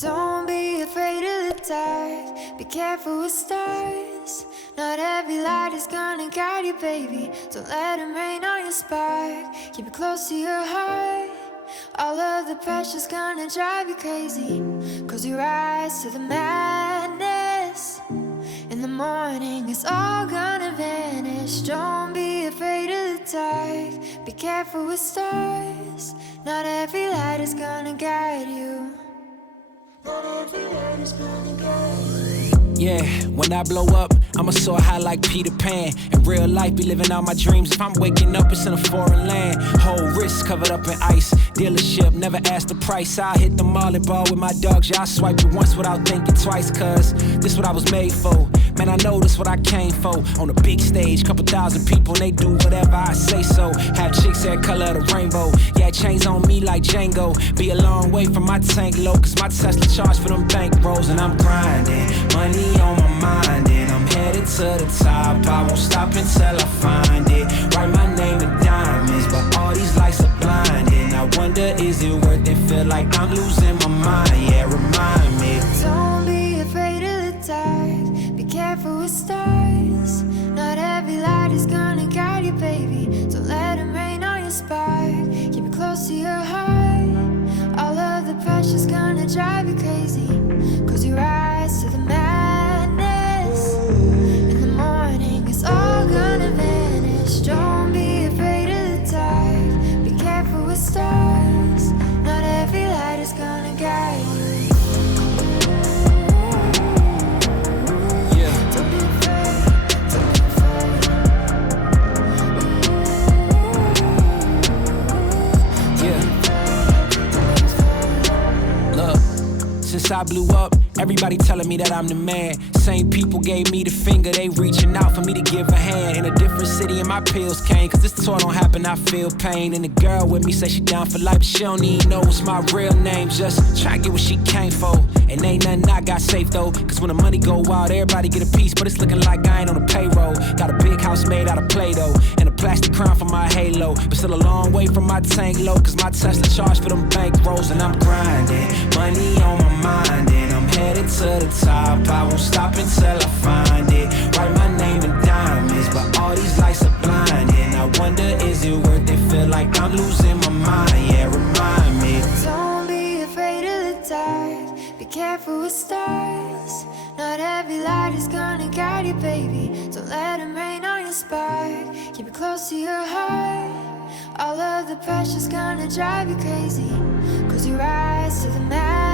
Don't be afraid of the dark. Be careful with stars. Not every light is gonna guide you, baby. Don't let them rain on your spark. Keep it close to your heart. All of the pressure's gonna drive you crazy. Close your eyes to the madness. In the morning, it's all gonna vanish. Don't be afraid of the dark. Be careful with stars. Not every light is gonna guide you. Not every light is gonna guide you. Yeah, when I blow up, I'ma soar high like Peter Pan. In real life, be living out my dreams. If I'm waking up, it's in a foreign land. Whole wrist covered up in ice. Dealership, never ask the price. I hit the mall and ball with my dogs. Yeah, I swipe it once without thinking twice. Cause this what I was made for. Man, I know this what I came for. On a big stage, couple thousand people, and they do whatever I say so. Have chicks hair color of the rainbow. Yeah, chains on me like Django. Be a long way from my tank low. Cause my Tesla charge for them bank rolls. And I'm grinding, money on my mind, and I'm headed to the top. I won't stop until I find it. Write my name in diamonds, but all these lights are blinding. I wonder, is it worth it? Feel like I'm losing my mind. Yeah, remind me. Don't be afraid of the dark. Be careful with stars. Not every light is gonna guide you, baby. Don't let them rain on your spark. Keep it close to your heart. All of the pressure's gonna drive you crazy. Close your eyes to the madness. In the morning, it's all gonna vanish. Don't be afraid of the dark. Be careful with stars. Not every light is gonna guide you. Yeah. Don't be afraid, don't be afraid. Yeah. Look, since I blew up, everybody telling me that I'm the man. Same people gave me the finger, they reaching out for me to give a hand. In a different city and my pills came, cause this tour don't happen, I feel pain. And the girl with me say she down for life, but she don't even know what's my real name. Just try to get what she came for. And ain't nothing I got safe though, cause when the money go wild, everybody get a piece. But it's looking like I ain't on the payroll. Got a big house made out of Play-Doh, and a plastic crown for my halo. But still a long way from my tank low, cause my Tesla charge for them bank rolls. And I'm grinding, money on my mind, and I'm headed to the top. I won't stop until I find it. Write my name in diamonds, but all these lights are blinding. I wonder, is it worth it? Feel like I'm losing my mind. Yeah, remind me. Don't be afraid of the dark. Be careful with stars. Not every light is gonna guide you, baby. Don't let them rain on your spark. Keep it close to your heart. All of the pressure's gonna drive you crazy. Close your eyes to the madness.